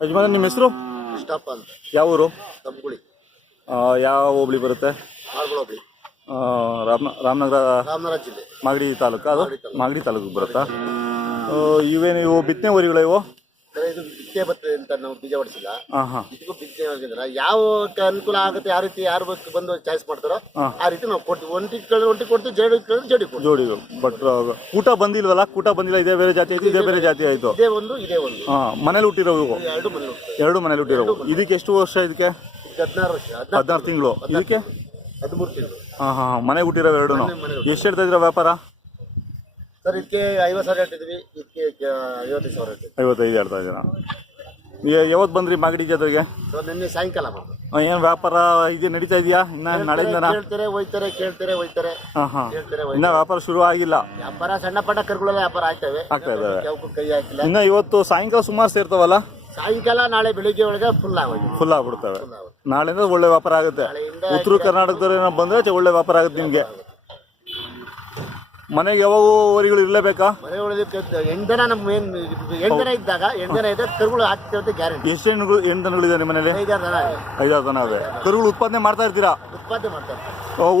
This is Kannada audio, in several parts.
ಯಜಮಾನ ನಿಮ್ಮ ಹೆಸರು? ಕೃಷ್ಣಪ್ಪ ಅಂತ. ಯಾವ ಊರು? ತಮ್ಮಗುಳಿ. ಯಾವ ಹೋಬಳಿ ಬರುತ್ತೆ? ಮಾರ್ಗೋಳ ಹೋಬಳಿ. ರಾಮನಗರ ಜಿಲ್ಲೆ, ಮಾಗಡಿ ತಾಲೂಕು. ಅದು ಮಾಗಡಿ ತಾಲೂಕು ಬರುತ್ತಾ? ಇವೇನು ಇವು ಬಿತ್ತನೆ ಊರಿಗಳು ಇವು? ಇದು ಬಿತ್ತನೆ ಬರ್ತದೆ ಅಂತ ನಾವು ಬೀಜ ಹೊಡಿಸಿಲ್ಲ. ಇದಕ್ಕೂ ಬಿತ್ತನೆ ಆಗಿದ್ರೆ ಯಾವ ಅನುಕೂಲ ಆಗುತ್ತೆ, ಯಾವ ರೀತಿ ಯಾರು ಬಂದು ಚಾಯ್ಸ್ ಮಾಡ್ತಾರೋ ಆ ರೀತಿ ನಾವು ಕೊಡ್ತೀವಿ. ಒಂಟಿ ಕೊಡ್ತೀವಿ, ಜೋಡಿ ಜೋಡಿ ಜೋಡಿಗಳು. ಬಟ್ ಕೂಟ ಬಂದಿಲ್ವಲ್ಲ? ಕೂಟ ಬಂದಿಲ್ಲ. ಇದೇ ಬೇರೆ ಜಾತಿ ಆಯ್ತು, ಇದೇ ಬೇರೆ ಜಾತಿ ಆಯ್ತು. ಇದೇ ಒಂದು ಮನೇಲಿ ಹುಟ್ಟಿರೋ ಇವು? ಎರಡು ಮನೇಲಿ ಹುಟ್ಟಿರೋ. ಇದಕ್ಕೆ ಎಷ್ಟು ವರ್ಷ? ಇದಕ್ಕೆ 16 ವರ್ಷ, 16 ತಿಂಗಳು. ಇದಕ್ಕೆ 13 ತಿಂಗಳು. ಮನೆಗೆ ಹುಟ್ಟಿರೋ ಎರಡು. ಎಷ್ಟು ಹೇಳ್ತಾ ಇದ್ರ ವ್ಯಾಪಾರ? ಸರ್ ಇದಕ್ಕೆ 50,000 ಹೇಳ್ತಿದ್ವಿ, ಇದಕ್ಕೆ 55,000 ಹೇಳ್ತೀವಿ. 55 ಹೇಳ್ತಾ ಇದ್ದೀರಾ? ಯಾವತ್ತು ಬಂದ್ರಿ ಮಾಗಡಿ ಜಾತ್ರೆಗೆ? ನಿನ್ನೆ ಸಾಯಂಕಾಲ ಬಂದು. ಏನು ವ್ಯಾಪಾರ ಇದೆ ನಡೀತಾ ಇದೆಯಾ? ಇನ್ನ ನಾಳೆಯಿಂದ ಕೇಳ್ತಾರೆ ಹೋಯ್ತಾರೆ, ಕೇಳ್ತಾರೆ ಹೋಯ್ತಾರೆ. ಇನ್ನ ವ್ಯಾಪಾರ ಶುರು ಆಗಿಲ್ಲ. ವ್ಯಾಪಾರ ಸಣ್ಣ ಪಟ್ಟ ಕರುಗಳೆಲ್ಲ ವ್ಯಾಪಾರ ಆಗ್ತಾ ಇದಾವೆ. ಕೈ ಹಾಕಿಲ್ಲ. ಇನ್ನ ಇವತ್ತು ಸಾಯಂಕಾಲ ಸುಮಾರು ಸೇರ್ತಾವಲ್ಲ? ಸಾಯಂಕಾಲ ನಾಳೆ ಬೆಳಿಗ್ಗೆ ಒಳಗೆ ಫುಲ್ ಆಗ್ಬಿಡ್ತವೆ. ನಾಳೆಯಿಂದ ಒಳ್ಳೆ ವ್ಯಾಪಾರ ಆಗುತ್ತೆ. ಉತ್ತರ ಕರ್ನಾಟಕದವ್ರು ಬಂದ್ರೆ ಒಳ್ಳೆ ವ್ಯಾಪಾರ ಆಗುತ್ತೆ ನಿಮ್ಗೆ. ಮನೆಗೆ ಯಾವಾಗ ವರಿಗಳು ಇರಲೇಬೇಕಾ? ಮನೆ ಒಳಗೆ 8 ಜನ ನಮ್ಮ 8 ಜನ ಇದ್ದಾಗ 8 ಜನ ಇದೆ, ಕರುಗಳು ಆಗ್ತಿರುತ್ತೆ ಗ್ಯಾರಂಟಿ. ಎಷ್ಟು ಹೆಣ್ಣು ದನಗಳಿದೆ ನಿಮ್ಮ ಮನೇಲಿ? 5-6 ದನ ಇದೆ. ಕರುಗಳು ಉತ್ಪಾದನೆ ಮಾಡ್ತಾ ಇರ್ತೀರಾ? ಉತ್ಪಾದನೆ ಮಾಡ್ತಾರೆ.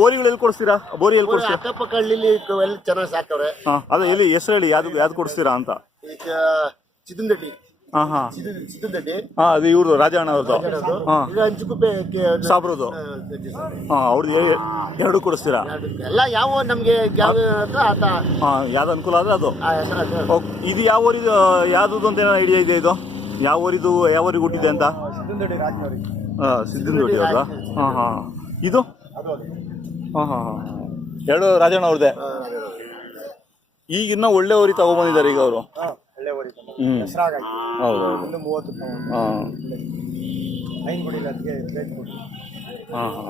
ಓರಿಗಳು ಎಲ್ಲಿ ಕೊಡಿಸ್ತೀರಾ? ಬೋರಿ ಎಲ್ಲಿ ಕೊಡಿಸ್ತೀರಾ? ಅಕ್ಕಪಕ್ಕ ಹಳ್ಳಿಲಿ ಎಲ್ಲ ಚೆನ್ನಾಗಿ ಸಾಕವ್ರೆ. ಅದೇ ಎಲ್ಲಿ ಹೆಸರು ಹೇಳಿ, ಯಾವ್ದು ಕೊಡಿಸ್ತೀರಾ ಅಂತ? ಚಿದಂದಡ್ಡಿ. ಚಿದಂದಡ್ಡಿ. ಅದು ಇವ್ರದ್ದು ರಾಜಣ್ಣ ಅವ್ರದ್ದು. ಅಂಚುಕುಪ್ಪೆ ಸಾಬ್ರದ್ದು. ಅವ್ರದ್ದು 2 ಕೊಡಿಸ್ತೀರಾ? ಎಲ್ಲ ಯಾವ ನಮ್ಗೆ ಯಾವ್ದು ಅನುಕೂಲ ಆದ್ರೆ ಅದು. ಇದು ಯಾವ ಊರಿದು, ಯಾವ್ದು ಅಂತ ಏನೋ ಐಡಿಯಾ ಇದೆ? ಇದು ಯಾವ ಊರಿದು, ಯಾವ ಊರಿಗೆ ಹುಟ್ಟಿದೆ ಅಂತ? ಸಿದ್ದಂದೊಡ್ಡಿ ಅವ್ರದ್ದು. ಇದು 2 ರಾಜಣ್ಣ ಅವ್ರದ್ದೇ. ಈಗಿನ್ನ ಒಳ್ಳೆ ಊರಿ ತಗೊಂಡ್ಬಂದಿದ್ದಾರೆ ಈಗ ಅವರು. ಹೌದೌದು.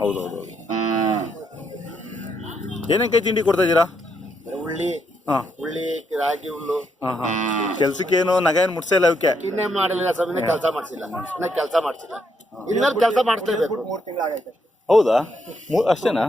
ಹೌದೌದು. ಏನೇನು ತಿಂಡಿ ಕೊಡ್ತಾ ಇದ್ದೀರಾ? ಉಳ್ಳಿ, ರಾಗಿ ಹುಲ್ಲು. ಕೆಲ್ಸಕ್ಕೇನು ನಗ ಏನು ಮುಟ್ಸಿಲ್ಲ ಅವಕ್ಕೆ? ಇನ್ನೇ ಮಾಡಲಿಲ್ಲ, ಸಮಯ ಕೆಲಸ ಮಾಡಿಸಿಲ್ಲ. ಇನ್ಮೇಲೆ ಕೆಲಸ ಮಾಡಿಸ್ಲೇಬೇಕು. 3 ತಿಂಗಳಾಗೈತೆ. ಹೌದಾ? ಅಷ್ಟೇನಾ?